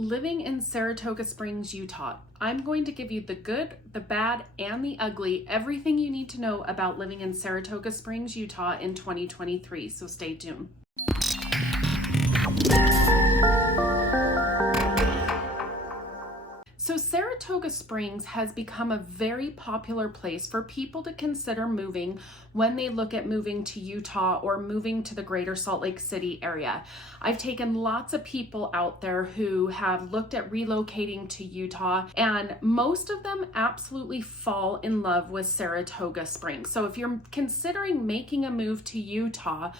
living in Saratoga Springs, Utah. I'm going to give you the good, the bad, and the ugly, everything you need to know about living in Saratoga Springs, Utah in 2023, so stay tuned. So Saratoga Springs has become a very popular place for people to consider moving when they look at moving to Utah or moving to the greater Salt Lake City area. I've taken lots of people out there who have looked at relocating to Utah, and most of them absolutely fall in love with Saratoga Springs. So if you're considering making a move to Utah,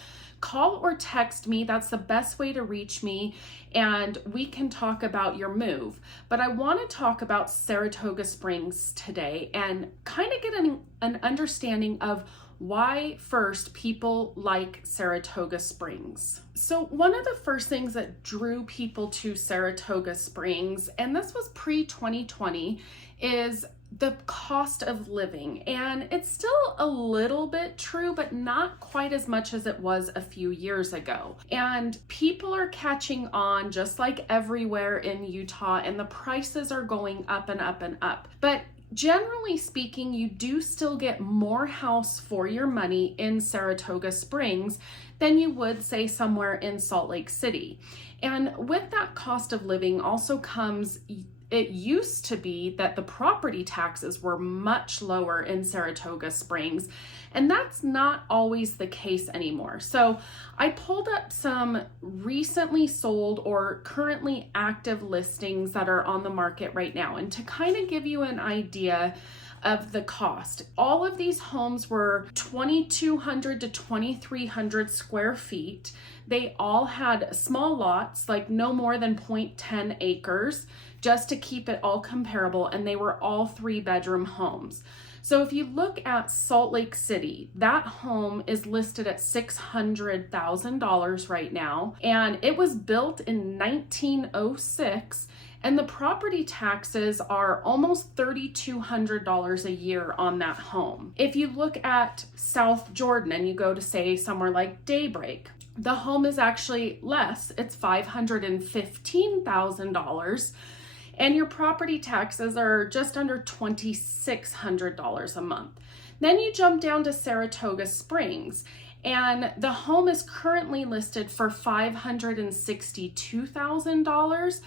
call or text me. That's the best way to reach me, and we can talk about your move. But I want to talk about Saratoga Springs today and kind of get an understanding of why first people like Saratoga Springs. So one of the first things that drew people to Saratoga Springs, and this was pre-2020, is the cost of living. And it's still a little bit true, but not quite as much as it was a few years ago. And people are catching on just like everywhere in Utah, and the prices are going up and up and up. But generally speaking, you do still get more house for your money in Saratoga Springs than you would, say, somewhere in Salt Lake City. And with that cost of living also comes, it used to be that the property taxes were much lower in Saratoga Springs, and that's not always the case anymore. So I pulled up some recently sold or currently active listings that are on the market right now. And to kind of give you an idea of the cost, all of these homes were 2,200 to 2,300 square feet. They all had small lots, like no more than 0.10 acres, just to keep it all comparable, and they were all 3-bedroom homes. So if you look at Salt Lake City, that home is listed at $600,000 right now, and it was built in 1906, and the property taxes are almost $3,200 a year on that home. If you look at South Jordan and you go to, say, somewhere like Daybreak, the home is actually less. It's $515,000. And your property taxes are just under $2,600 a month. Then you jump down to Saratoga Springs, and the home is currently listed for $562,000,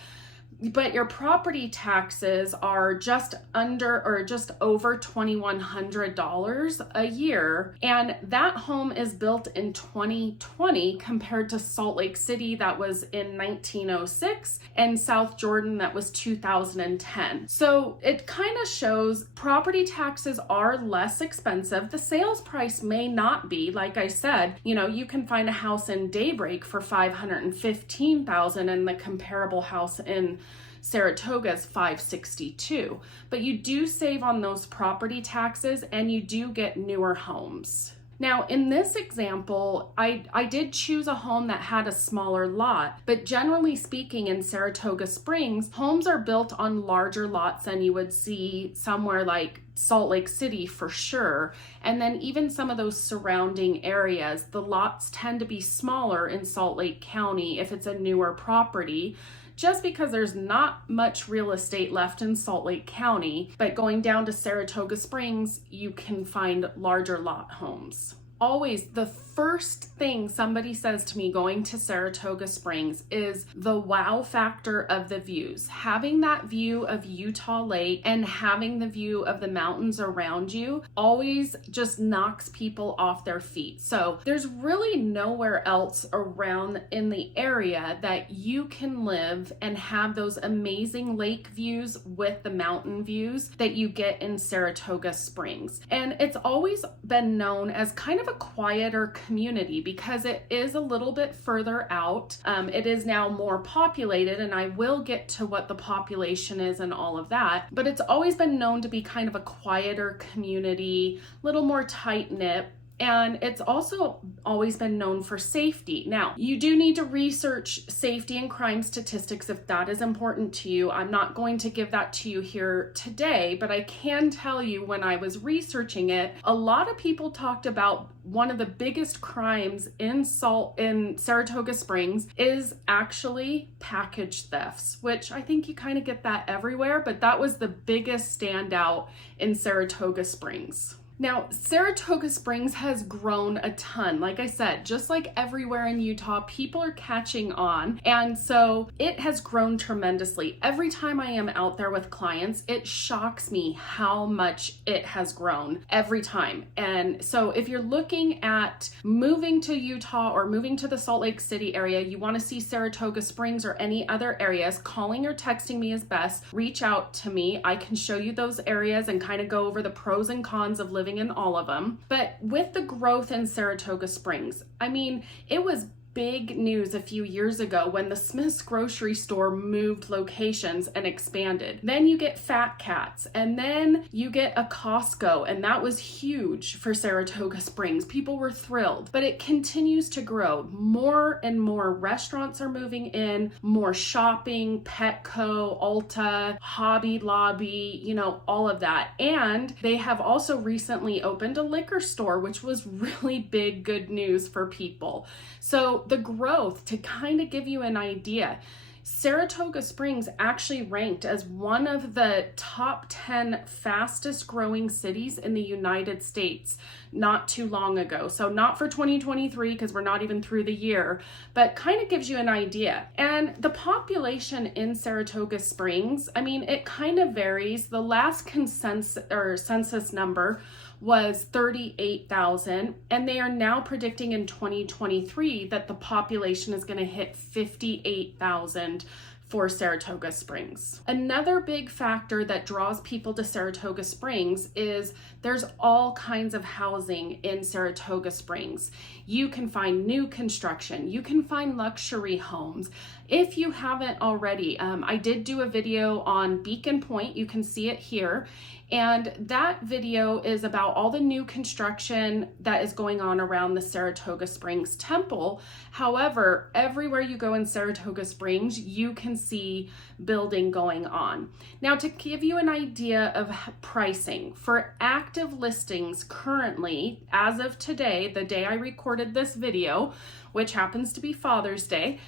but your property taxes are just under or just over $2,100 a year. And that home is built in 2020 compared to Salt Lake City that was in 1906 and South Jordan that was 2010. So it kind of shows property taxes are less expensive. The sales price may not be, like I said, you can find a house in Daybreak for $515,000 and the comparable house in Saratoga is $562, but you do save on those property taxes and you do get newer homes. Now, in this example, I did choose a home that had a smaller lot, but generally speaking in Saratoga Springs, homes are built on larger lots than you would see somewhere like Salt Lake City for sure. And then even some of those surrounding areas, the lots tend to be smaller in Salt Lake County if it's a newer property, just because there's not much real estate left in Salt Lake County. But going down to Saratoga Springs, you can find larger lot homes. Always the first thing somebody says to me going to Saratoga Springs is the wow factor of the views. Having that view of Utah Lake and having the view of the mountains around you always just knocks people off their feet. So there's really nowhere else around in the area that you can live and have those amazing lake views with the mountain views that you get in Saratoga Springs. And it's always been known as kind of a quieter community because it is a little bit further out. It is now more populated, and I will get to what the population is and all of that, but it's always been known to be kind of a quieter community, a little more tight-knit. And it's also always been known for safety. Now, you do need to research safety and crime statistics if that is important to you. I'm not going to give that to you here today, but I can tell you when I was researching it, a lot of people talked about one of the biggest crimes in Saratoga Springs is actually package thefts, which I think you kind of get that everywhere, but that was the biggest standout in Saratoga Springs. Now, Saratoga Springs has grown a ton. Like I said, just like everywhere in Utah, people are catching on. And so it has grown tremendously. Every time I am out there with clients, it shocks me how much it has grown every time. And so if you're looking at moving to Utah or moving to the Salt Lake City area, you want to see Saratoga Springs or any other areas, calling or texting me is best. Reach out to me. I can show you those areas and kind of go over the pros and cons of living in all of them. But with the growth in Saratoga Springs, I mean, it was big news a few years ago when the Smith's grocery store moved locations and expanded. Then you get Fat Cats, and then you get a Costco, and that was huge for Saratoga Springs. People were thrilled, but it continues to grow. More and more restaurants are moving in, more shopping, Petco, Ulta, Hobby Lobby, all of that. And they have also recently opened a liquor store, which was really big, good news for people. So the growth, to kind of give you an idea, Saratoga Springs actually ranked as one of the top 10 fastest growing cities in the United States not too long ago. So not for 2023 because we're not even through the year, but kind of gives you an idea. And the population in Saratoga Springs, I mean, it kind of varies. The last census number was 38,000, and they are now predicting in 2023 that the population is going to hit 58,000 for Saratoga Springs. Another big factor that draws people to Saratoga Springs is there's all kinds of housing in Saratoga Springs. You can find new construction, you can find luxury homes. If you haven't already, I did do a video on Beacon Point, you can see it here. And that video is about all the new construction that is going on around the Saratoga Springs Temple. However, everywhere you go in Saratoga Springs, you can see building going on. Now, to give you an idea of pricing, for active listings currently, as of today, the day I recorded this video, which happens to be Father's Day,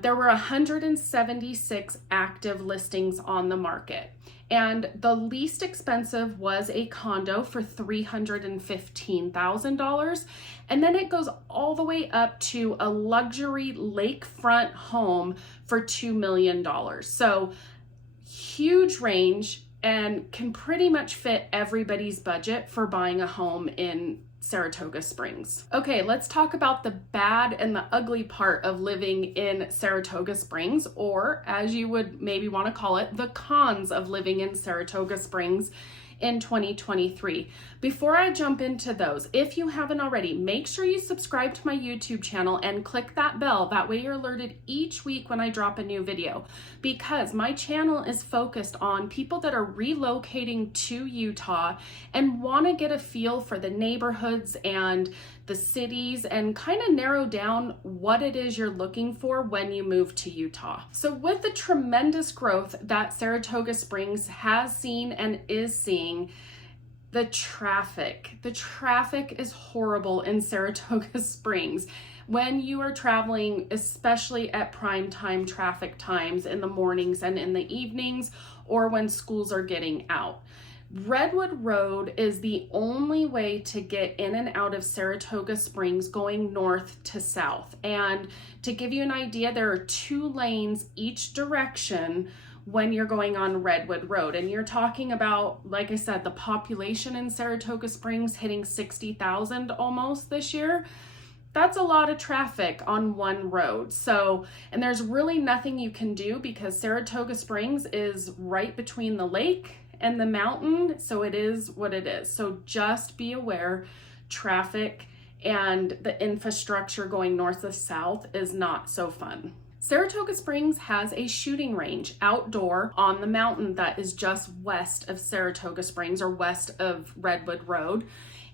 there were 176 active listings on the market. And the least expensive was a condo for $315,000. And then it goes all the way up to a luxury lakefront home for $2 million. So huge range and can pretty much fit everybody's budget for buying a home in Saratoga Springs. Okay, let's talk about the bad and the ugly part of living in Saratoga Springs, or as you would maybe want to call it, the cons of living in Saratoga Springs in 2023. Before I jump into those, if you haven't already, make sure you subscribe to my YouTube channel and click that bell. That way you're alerted each week when I drop a new video, because my channel is focused on people that are relocating to Utah and want to get a feel for the neighborhoods and the cities and kind of narrow down what it is you're looking for when you move to Utah. So with the tremendous growth that Saratoga Springs has seen and is seeing, the traffic is horrible in Saratoga Springs. When you are traveling, especially at prime time traffic times in the mornings and in the evenings, or when schools are getting out. Redwood Road is the only way to get in and out of Saratoga Springs going north to south. And to give you an idea, there are 2 lanes each direction when you're going on Redwood Road. And you're talking about, like I said, the population in Saratoga Springs hitting 60,000 almost this year. That's a lot of traffic on one road. So, and there's really nothing you can do because Saratoga Springs is right between the lake and the mountain, so it is what it is. So just be aware, traffic and the infrastructure going north to south is not so fun. Saratoga Springs has a shooting range outdoor on the mountain that is just west of Saratoga Springs or west of Redwood Road.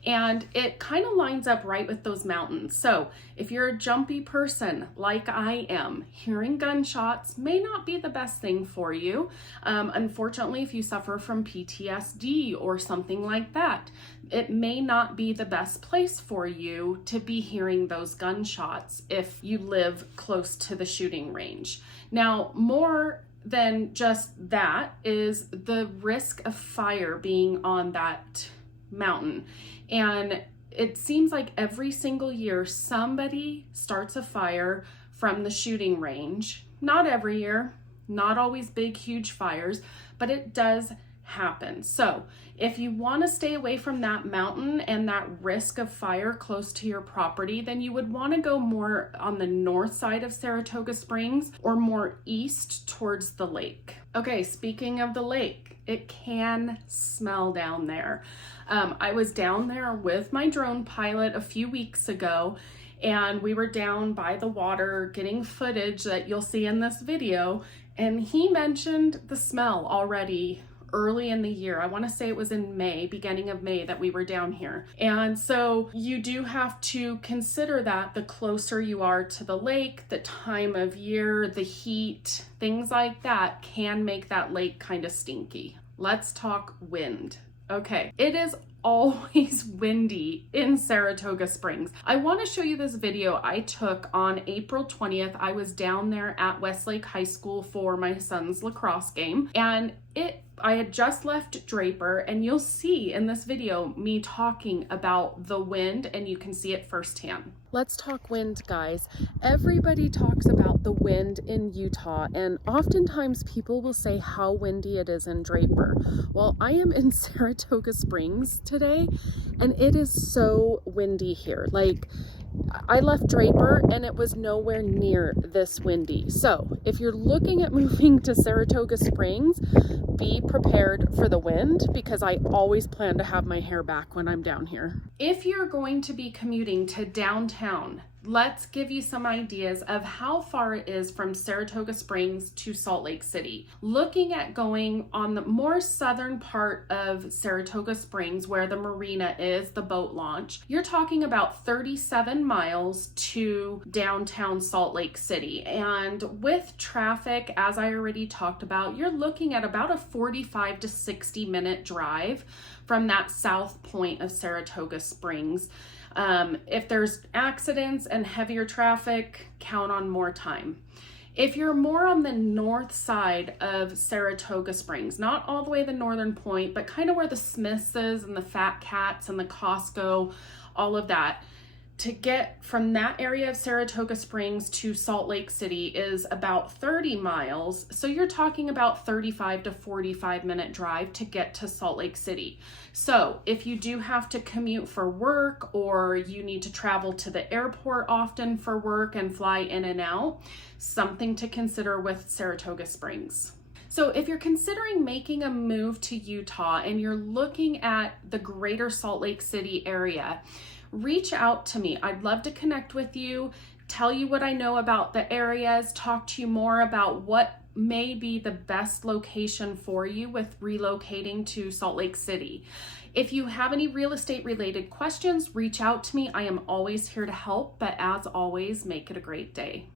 and it kind of lines up right with those mountains. So if you're a jumpy person like I am, hearing gunshots may not be the best thing for you. Unfortunately, if you suffer from PTSD or something like that, it may not be the best place for you to be hearing those gunshots if you live close to the shooting range. Now, more than just that is the risk of fire being on that mountain. And it seems like every single year somebody starts a fire from the shooting range. Not every year, not always big, huge fires, but it does happen. So if you want to stay away from that mountain and that risk of fire close to your property, then you would want to go more on the north side of Saratoga Springs or more east towards the lake. Okay, speaking of the lake, it can smell down there. I was down there with my drone pilot a few weeks ago, and we were down by the water getting footage that you'll see in this video, and he mentioned the smell already early in the year. I want to say it was in May, beginning of May, that we were down here. And so you do have to consider that the closer you are to the lake, the time of year, the heat, things like that can make that lake kind of stinky. Let's talk wind. Okay, it is always windy in Saratoga Springs. I want to show you this video I took on April 20th. I was down there at Westlake High School for my son's lacrosse game, and I had just left Draper, and you'll see in this video me talking about the wind, and you can see it firsthand. Let's talk wind, guys. Everybody talks about the wind in Utah, and oftentimes people will say how windy it is in Draper. Well, I am in Saratoga Springs today, and it is so windy here. Like, I left Draper and it was nowhere near this windy. So if you're looking at moving to Saratoga Springs, be prepared for the wind, because I always plan to have my hair back when I'm down here. If you're going to be commuting to downtown, let's give you some ideas of how far it is from Saratoga Springs to Salt Lake City. Looking at going on the more southern part of Saratoga Springs, where the marina is, the boat launch, you're talking about 37 miles to downtown Salt Lake City. And with traffic, as I already talked about, you're looking at about a 45 to 60 minute drive from that south point of Saratoga Springs. If there's accidents and heavier traffic, count on more time. If you're more on the north side of Saratoga Springs, not all the way the northern point, but kind of where the Smiths is and the Fat Cats and the Costco, all of that, to get from that area of Saratoga Springs to Salt Lake City is about 30 miles. So you're talking about 35 to 45 minute drive to get to Salt Lake City. So if you do have to commute for work, or you need to travel to the airport often for work and fly in and out, something to consider with Saratoga Springs. So if you're considering making a move to Utah and you're looking at the greater Salt Lake City area, reach out to me. I'd love to connect with you, tell you what I know about the areas, talk to you more about what may be the best location for you with relocating to Salt Lake City. If you have any real estate related questions, reach out to me. I am always here to help, but as always, make it a great day.